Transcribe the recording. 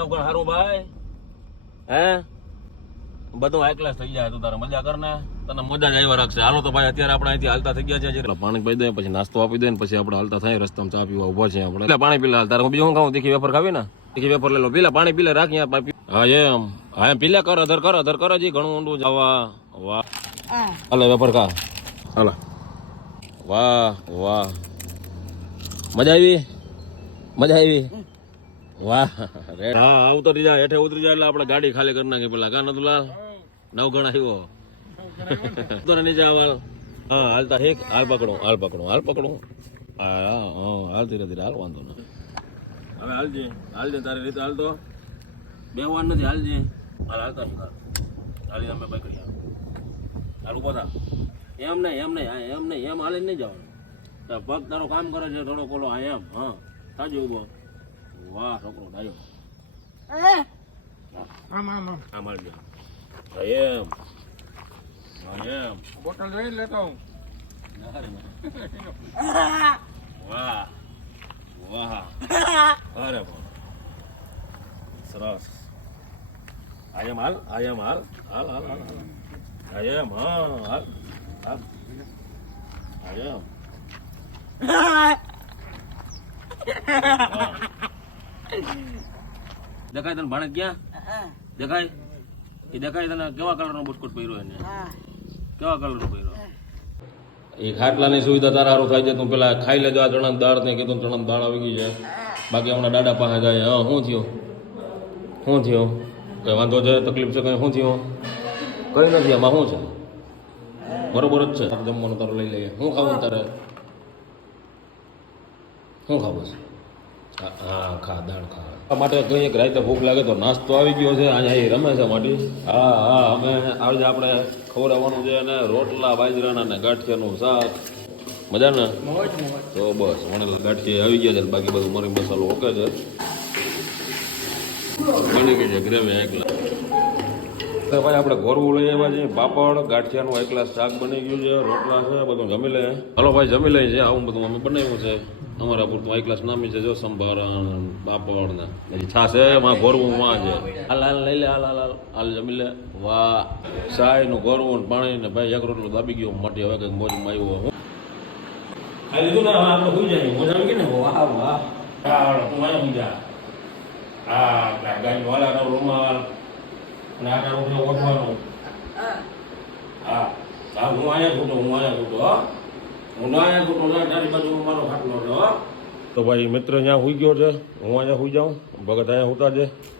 સારું ભાઈ હે બધું હાઈ ક્લાસ થઈ જાય તો તારે મજા કર ને તને મજા જ આવ્યા રાખશે. હાલો તો ભાઈ અત્યારે આપણે અહીંથી હાલતા થઈ ગયા છે. પાણી પી દે પછી નાસ્તો આપી દે ને પછી આપણે હાલતા થાય રસ્તામાં ચા પીવા ઉભા છે આપણે. પાણી પી લે તારે હું બીજું શું ખાવું? તીખી વેફર ખાવી ને તીખી વેફર લઈ લો. પીલા પાણી પીલે રાખી. હા એમ પીલે કર અધર કર હજી ઘણું ઊંડું જવા. વાહ હાલે વેફર ખા હાલો. વાહ વાહ મજા આવી વાહ. હા ઉતરી જાય હેઠે ઉતરી જાય એટલે આપણે ગાડી ખાલી કરી નાખી પેલા કા નતુલાલ નવ ગણા આવ્યો નીચે હાલ. હા હાલતા ઠીક હાલ પકડો હાલ ધીરે ધીરે હાલ વાંધો ના. હવે હાલજે તારી રીતે હાલ તો બેવાનું નથી. હાલજે હાલતા હાલી અમે પકડી હાલ ઉભો થા. એમ નહીં એમ હાલે નહીં જવાનું. પગ તારો કામ કરે છે થોડો કોલો આ એમ હા થાજો ઉભો. વાહ છોકરો થાજો આમ હાલજો એમ બોટલ જોઈ લેતો હું. વાહ વાહ અરે સરસ. આયમ હાલ હાલ આયમ હાલ આયમ દેખાય તને ભાણે ક્યાં દેખાય એ દેખાય તને કેવા કલરનો બુસ્કોટ પહેર્યો એને કેવા કલરનો પહેર્યો? એ ખાટલાની સુવિધા તારા સારું થાય છે. તું પેલા ખાઈ લેજો આ ચણા દાળ ને કીધું ચણા દાળ આવી ગઈ છે. બાકી હમણાં દાડા પાસે જાય. હા શું થયો કઈ વાંધો છે તકલીફ છે કઈ શું થયો? કઈ નથી આમાં શું છે બરોબર જ છે. જમવાનું તારું લઈ લઈએ. શું ખાવું તારે? શું ખાવું છે? હા ખા દાળ ખા માટે કઈ એક રાતે ભૂખ લાગે તો નાસ્તો આવી ગયો છે. અહીંયા એ રમે છે માટી. હા અમે આજે આપણે ખવડાવવાનું છે અને રોટલા બાજરાના ને ગાંઠિયાનું શાક મજા ને તો બસ વણેલા ગાંઠિયા આવી ગયા છે. બાકી બધું મરી મસાલો ઓકે છે. બની ગઈ છે ગ્રેવી એકલા. ભાઈ આપણે ગોરવું લઈ આવ્યા છીએ. પાપડ ગાંઠિયાનું એકલા શાક બની ગયું છે. રોટલા છે બધું જમી લે. હાલો ભાઈ જમી લઈએ છે. આવું બધું અમે બનાવ્યું છે અમારા પૂરતું હાઈ ક્લાસ નામી છે. જો સંભારણ પાપડ ને પછી છાશ એમાં ગોરવું માં છે. હાલ લઈ લે હાલ જમી લે. વાહ સાય નું ગોરવું પાણી ને ભાઈ એક રોટલો દાબી ગયો માટી. હવે કઈક મોજમાં આવ્યો હું ખાઈ લીધું ને આપણે સુઈ જાય મોજ આવી ગઈ ને. વાહ વાહ તું અહીંયા સુઈ જા. હા ગાડી વાળા રૂમાલ અને આટા રોટલો ઓઢવાનો. હા હું અહીંયા છૂટો હું અહીંયા છૂટો તારી બાજુ મારો ખાટલો છે. તો ભાઈ મિત્ર અહીંયા સુઈ ગયો છે. હું અહીંયા સુઈ જાઉં. ભગત અહીંયા સુતા છે.